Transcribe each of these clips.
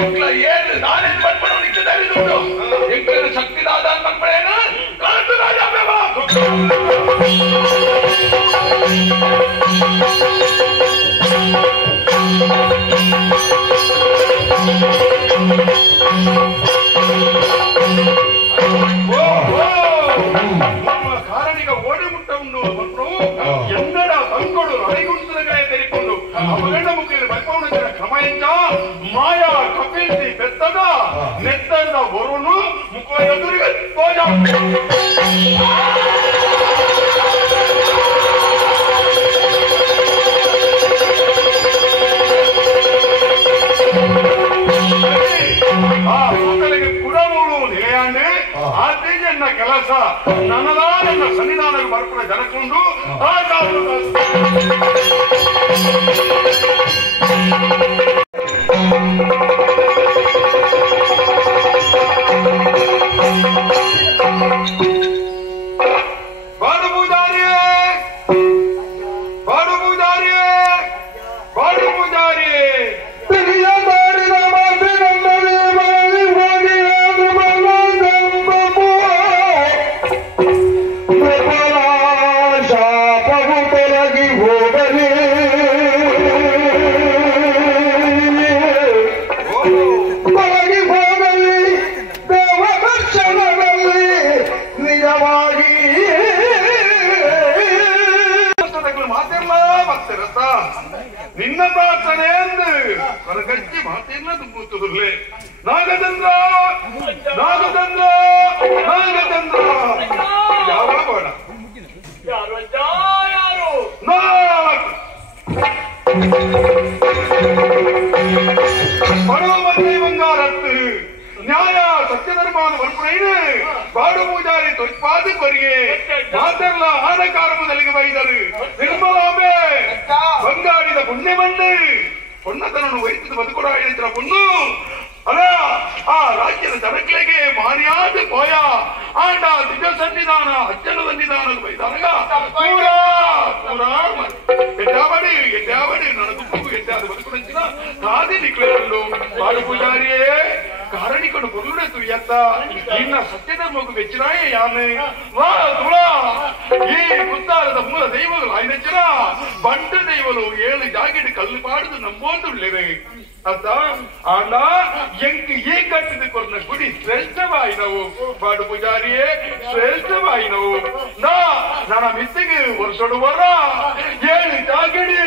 ಎಂಕ್ಲ ಏನು ನಾನೇನು ಬರ್ಪಡ ನಿಂತಿದ್ದಾರೆ ದುಡ್ಡು ಎಂಕ್ಲ ಶಕ್ತಿ ದಾದ ಬರ್ಪಡೇನು ಕಾಂತು ರಾಜ ಕಾರಣಿಗ ಓಡಿ ಮುಟ್ಟ ಉಂಡು ಎನ್ನಡ ತಂಕೊಡು ಅಡಿಗುಂಟಲಗಳೇ ತೆರಿಕೊಂಡು ಅವಗಂಡ ಮುಖದಲ್ಲಿ ಬರ್ಪವಣಿಸಿದ ಕ್ರಮ ಎಂಚ ಮಾಯಾ ಕಪಿಲ್ಸಿ ಬೆತ್ತದ ನೆತ್ತದ ವರುಣು ಮುಖ ಎದುರಿಗೆ ತೋಜ ಮಕ್ಕಳಿಗೆ ಕುಡಮೂಳು ನಿಲೆಯಾಂಡೆ ಆತೇಜ ಎನ್ನ ಕೆಲಸ ನನ್ನದಾ ನನ್ನ ಸನ್ನಿಧಾನಕ್ಕೆ ಬರ್ಪಡ ಜನಕೊಂಡು ನಿನ್ನ ಪ್ರಾರ್ಥನೆ ಎಂದು ಹೊರಗಚ್ಚಿ ಮಾತೆಲ್ಲ ತುಂಬುತ್ತದಲ್ಲೇ ನಾಗಚಂದ್ರ ನಾಗಚಂದ್ರ ನಾಗಚಂದ್ರ ಯಾವ ಬೇಡ படவ மத்திய வங்காரத்து ನ್ಯಾಯ ಸತ್ಯಧರ್ಮವನ್ನು ಬರ್ಪುಣೈನು ಬಾಡು ಪೂಜಾರಿ ತೊಯ್ಪಾದು ಕೊರಿಗೆ ಮಾತೆಲ್ಲ ಆನಕಾರಮದಲ್ಲಿಗೆ ಬೈದರು ನಿರ್ಮಲಾಂಬೆ ಬಂಗಾಡಿದ ಪುಣ್ಯಮಣ್ಣು பொன்னதனு வைத்து ಬದುಕೊಡ ಹೇಳಿದ್ರ பொண்ணு ಅಲ್ಲ ಆ ರಾಜ್ಯದ ಜನಗಳಿಗೆ ಮಾರಿಯಾದ ಕೋಯ ಆಂಡ ನಿಜ ಸನ್ನಿಧಾನ ಅಜ್ಜನ ಸನ್ನಿಧಾನದ ಬೈದಾಗ ಪೂರಾ ಪೂರಾ ಎಟ್ಟಾವಡಿ ನನಗೂ ಮಗು ಎಟ್ಟಾದ ಬದುಕೊಡಿಸಿದ ಕಾದಿ ನಿಕ್ಲೆಗಳು ಬಾಡು ಪೂಜಾರಿಯೇ ಕಾರಣಿಕೊಂಡು பொருளுடைய துயத்த ನಿನ್ನ ಸತ್ಯಧರ್ಮಕ್ಕೆ ವೆಚ್ಚರಾಯ ಯಾನೆ ವಾ ತುಳಾ ಈ ಕುತ್ತಾರದ ಮೂಲ ದೈವಗಳು ಆಯ್ನೆಚ್ಚರ ಬಂಡ ದೈವಗಳು 7 ಜಾಗಿಡ್ ಕಲ್ಲು ಪಾಡುದು ನಂಬೋದುಳ್ಳೇವೆ ಅತ್ತ ಆಂಡ ಎಂಕ್ ಈ ಕಟ್ಟಿದ ಕೊರ್ನ ಗುಡಿ ಶ್ರೇಷ್ಠವಾಯಿನವು ಬಾಡು ಪೂಜಾರಿಯೇ ಶ್ರೇಷ್ಠವಾಯಿನವು ನನ್ನ ಮಿತ್ತಿಗೆ ವರ್ಷಡು ವರ 7 ಜಾಗಿಡಿ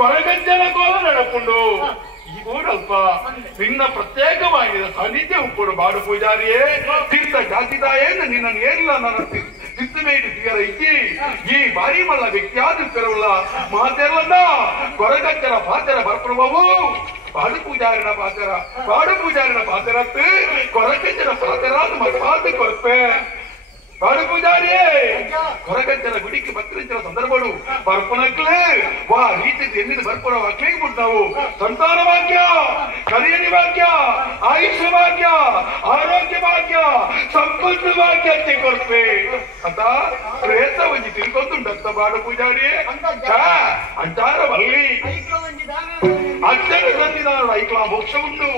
ಕೊರಗಜ್ಜನ ಕೋಲ ನಡಪುಂಡು ಊರಲ್ಪ ನಿನ್ನ ಪ್ರತ್ಯೇಕವಾಗಿದೆ ಸಾನ್ನಿಧ್ಯ ಉಪ್ಪುಡು ಬಾಡು ಪೂಜಾರಿಯೇ ತೀರ್ಥ ಜಾತಿದಾಯೇನು ನಿನ್ನನ್ನು ಏನಿಲ್ಲ ನನ್ನ ತಿತ್ತಮೇಟಿ ತೀರ ಇಚ್ಚಿ ಈ ಬಾರಿ ಮಲ್ಲ ವ್ಯಕ್ತಿಯಾದ ತೆರವುಲ್ಲ ಮಾತೆಲ್ಲ ಕೊರಗಜ್ಜನ ಪಾತ್ರ ಬರ್ಪುಡುವವು ಬಾಡು ಪೂಜಾರಿನ ಪಾತ್ರತ್ತು ಕೊರಗಜ್ಜನ ಪಾತ್ರ ಪಾತ್ರ ಕೊರಪೆ ಬಾಡು ಪೂಜಾರಿಯೇ ಕೊರಗಜ್ಜನ ಗುಡಿಗೆ ಭಕ್ತರಿನ ಸಂದರ್ಭಗಳು ಬರ್ಪಣಕ್ಲೆ ವಾ ರೀತಿ ಎನ್ನಿದ ಬರ್ಪುರ ವಾಕ್ಲಿಗೆ ಬಿಟ್ಟು ಸಂತಾನ ಭಾಗ್ಯ ಕರಿಯಣಿ ಭಾಗ್ಯ ಆಯುಷ್ಯ ಭಾಗ್ಯ ಆರೋಗ್ಯ ಭಾಗ್ಯ ಸಂಪತ್ತು ಭಾಗ್ಯ ಅಂತ ಕೊರಪೆ ಅಂತ ಪ್ರೇತ ಒಂಜಿ ತಿಳ್ಕೊಂಡುಂಡತ್ತ ಬಾಡು ಪೂಜಾರಿಯೇ ಅಂಚಾರ ಬಲ್ಲಿ ಅಜ್ಜನ ಸನ್ನಿಧಾನ ಐಕ್ಲ ಮೋಕ್ಷ ಉಂಟು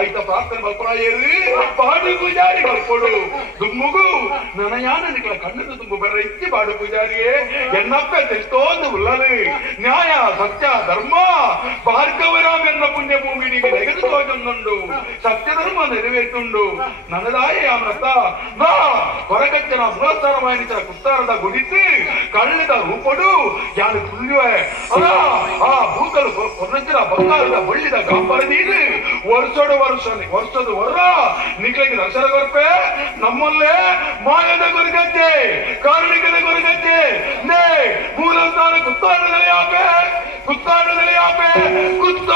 ಐತ ಪ್ರಾರ್ಥನೆ ಬರ್ಪುರಾಯರು ಬಾಡು ಪೂಜಾರಿ ಬರ್ಕೊಡು ದುಮ್ಮುಗು ನನಯಾನ ನಿಕ್ಲ ಕಣ್ಣದ ತುಂಬು ಬರ್ರ ಇಚ್ಚಿ ಬಾಡು ಪೂಜಾರಿಯೇ ಎನ್ನಪ್ಪ ತೆಸ್ತೋಂದು ಉಳ್ಳಲು ನ್ಯಾಯ ಸತ್ಯ ಧರ್ಮ ಭಾರ್ಗವರಾಮ ಎನ್ನ ಪುಣ್ಯ ಭೂಮಿನಿಗೆ ನೆಗೆದು ತೋಜೊಂದುಂಡು ಸತ್ಯ ಧರ್ಮ ನೆರವೇರ್ತುಂಡು ನನ್ನದಾಯ ಯಾಮರತ ನಾ ಕೊರಗಜ್ಜನ ಬೃಹತ್ತರವಾಯಿನಿತರ ಕುತ್ತಾರದ ಗುಡಿಸಿ ಕಳ್ಳದ ರೂಪಡು ಯಾರು ತುಳ್ಳುವೆ ಅದ ಆ ಭೂತಲು ಕೊರಗಜ್ಜನ ಬಂಗಾರದ ಬಳ್ಳಿದ ಗಾಂಬರ ನೀರು ವರ್ಷದ ವರ್ರ ನಿಕ್ಲಿಗೆ ದರ್ಶನ ಕೊರಪೆ ನಮ್ಮಲ್ಲೇ ಮಾಯದ ಗುರುಗಜ್ಜೆ ಕಾರ್ಮಿಕದ ಗುರುಗಜ್ಜೆ ನೇ ಮೂಲಸ್ಥಾನ ಕುತ್ತಾಡದಲ್ಲಿ ಯಾಪೆ ಕುತ್ತ